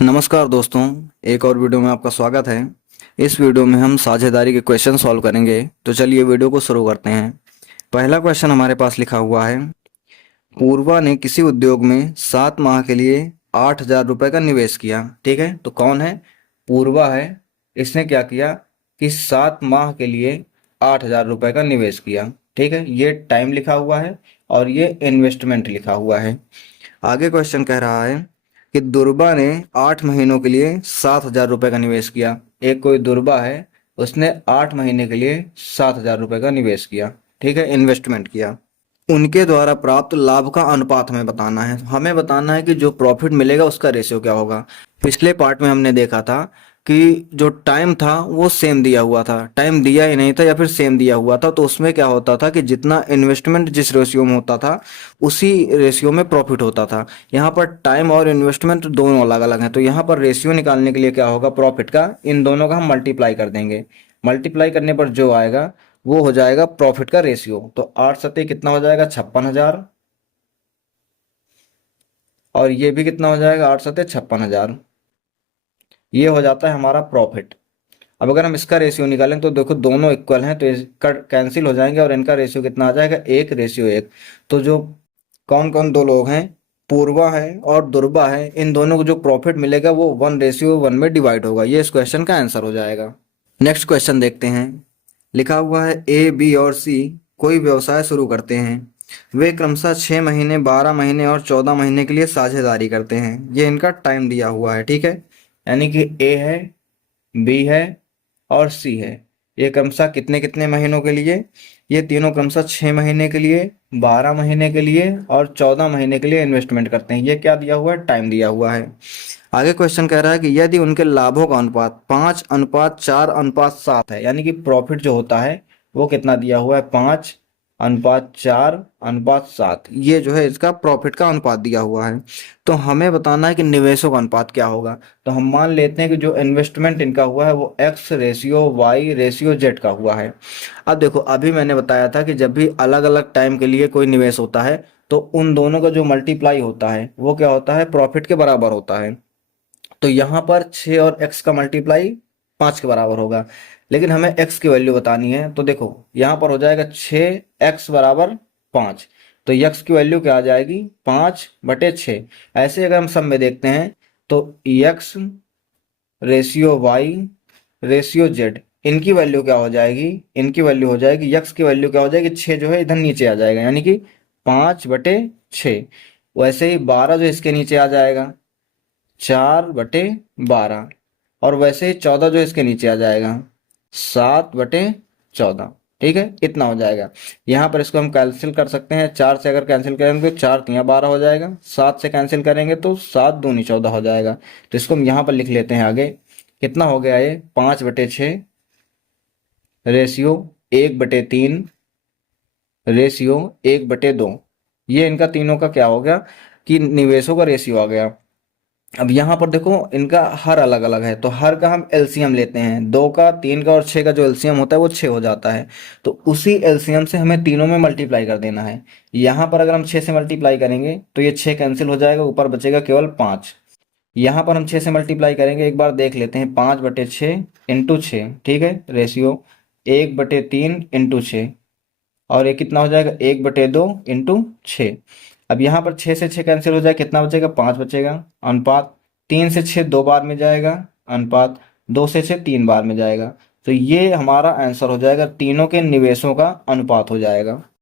नमस्कार दोस्तों, एक और वीडियो में आपका स्वागत है। इस वीडियो में हम साझेदारी के क्वेश्चन सॉल्व करेंगे। तो चलिए वीडियो को शुरू करते हैं। पहला क्वेश्चन हमारे पास लिखा हुआ है, पूर्वा ने किसी उद्योग में 7 माह के लिए 8,000 रुपये का निवेश किया। ठीक है, तो कौन है? पूर्वा है। इसने क्या किया कि 7 माह के लिए 8,000 रुपये का निवेश किया। ठीक है, ये टाइम लिखा हुआ है और ये इन्वेस्टमेंट लिखा हुआ है। आगे क्वेश्चन कह रहा है कि दुर्बा ने 8 महीनों के लिए 7,000 रुपये का निवेश किया। एक कोई दुर्बा है, उसने 8 महीने के लिए 7,000 रुपये का निवेश किया। ठीक है, इन्वेस्टमेंट किया। उनके द्वारा प्राप्त लाभ का अनुपात हमें बताना है। हमें बताना है कि जो प्रॉफिट मिलेगा उसका रेशियो क्या होगा। पिछले पार्ट में हमने देखा था कि जो टाइम था वो सेम दिया हुआ था, टाइम दिया ही नहीं था या फिर सेम दिया हुआ था। तो उसमें क्या होता था कि जितना इन्वेस्टमेंट जिस रेशियो में होता था उसी रेशियो में प्रॉफिट होता था। यहाँ पर टाइम और इन्वेस्टमेंट दोनों अलग अलग हैं। तो यहाँ पर रेशियो निकालने के लिए क्या होगा, प्रॉफिट का, इन दोनों का हम मल्टीप्लाई कर देंगे। मल्टीप्लाई करने पर जो आएगा वो हो जाएगा प्रॉफिट का रेशियो। तो 8 सत्ते कितना हो जाएगा, 56,000। और ये भी कितना हो जाएगा, 8 सत्ते 56,000। ये हो जाता है हमारा प्रॉफिट। अब अगर हम इसका रेशियो निकालें तो देखो दोनों इक्वल हैं, तो इसका कैंसिल हो जाएंगे और इनका रेशियो कितना आ जाएगा, 1:1। तो जो कौन कौन दो लोग हैं, पूर्वा है और दुर्बा है, इन दोनों को जो प्रॉफिट मिलेगा वो 1:1 में डिवाइड होगा। ये इस क्वेश्चन का आंसर हो जाएगा। नेक्स्ट क्वेश्चन देखते हैं। लिखा हुआ है, ए, बी और सी कोई व्यवसाय शुरू करते हैं। वे क्रमशः 6 महीने, 12 महीने और 14 महीने के लिए साझेदारी करते हैं। ये इनका टाइम दिया हुआ है। ठीक है, यानी कि ए है, बी है और सी है। ये क्रमशः कितने कितने महीनों के लिए, ये तीनों क्रमशः 6 महीने के लिए, 12 महीने के लिए और 14 महीने के लिए इन्वेस्टमेंट करते हैं। ये क्या दिया हुआ है, टाइम दिया हुआ है। आगे क्वेश्चन कह रहा है कि यदि उनके लाभों का अनुपात 5:4:7 है, यानी कि प्रॉफिट जो होता है वो कितना दिया हुआ है, 5:4:7। ये जो है इसका प्रॉफिट का अनुपात दिया हुआ है। तो हमें बताना है कि निवेशों का अनुपात क्या होगा। तो हम मान लेते हैं कि जो इन्वेस्टमेंट इनका हुआ है वो X/Y/Z का हुआ है। अब देखो, अभी मैंने बताया था कि जब भी अलग अलग टाइम के लिए कोई निवेश होता है तो उन दोनों का जो मल्टीप्लाई होता है वो क्या होता है, प्रॉफिट के बराबर होता है। तो यहाँ पर 6 और x का मल्टीप्लाई 5 के बराबर होगा। लेकिन हमें x की वैल्यू बतानी है। तो देखो यहाँ पर हो जाएगा 6x बराबर 5। तो x की वैल्यू क्या आ जाएगी, 5/6। ऐसे अगर हम सब में देखते हैं तो x ratio y ratio z, इनकी वैल्यू क्या हो जाएगी, इनकी वैल्यू हो जाएगी, x की वैल्यू क्या हो जाएगी, 6 जो है इधर नीचे आ जाएगा, यानी कि 5/6। वैसे ही 12 जो इसके नीचे आ जाएगा, 4/12। और वैसे ही 14 जो इसके नीचे आ जाएगा, 7/14। ठीक है, इतना हो जाएगा। यहाँ पर इसको हम कैंसिल कर सकते हैं। 4 से अगर कैंसिल करेंगे तो 4×3=12 हो जाएगा। 7 से कैंसिल करेंगे तो 7×2=14 हो जाएगा। तो इसको हम यहाँ पर लिख लेते हैं। आगे कितना हो गया, ये 5/6 रेशियो 1/3 रेशियो 1/2। ये इनका तीनों का क्या हो गया कि निवेशों का रेशियो आ गया। अब यहाँ पर देखो इनका हर अलग अलग है, तो हर का हम एलसीएम लेते हैं। 2 का, 3 का और 6 का जो एलसीएम होता है वो 6 हो जाता है। तो उसी एलसीएम से हमें तीनों में मल्टीप्लाई कर देना है। यहाँ पर अगर हम 6 से मल्टीप्लाई करेंगे तो ये 6 कैंसिल हो जाएगा, ऊपर बचेगा केवल 5। यहाँ पर हम 6 से मल्टीप्लाई करेंगे, एक बार देख लेते हैं। 5/6 इंटू 6, ठीक है, रेशियो 1/3 इंटू 6। और ये कितना हो जाएगा, 1/2 इंटू 6। अब यहाँ पर 6 से 6 कैंसिल हो जाए, कितना बचेगा, 5 बचेगा। अनुपात 3 से 6 2 बार में जाएगा, अनुपात 2 से 6 3 बार में जाएगा। तो ये हमारा आंसर हो जाएगा, तीनों के निवेशों का अनुपात हो जाएगा।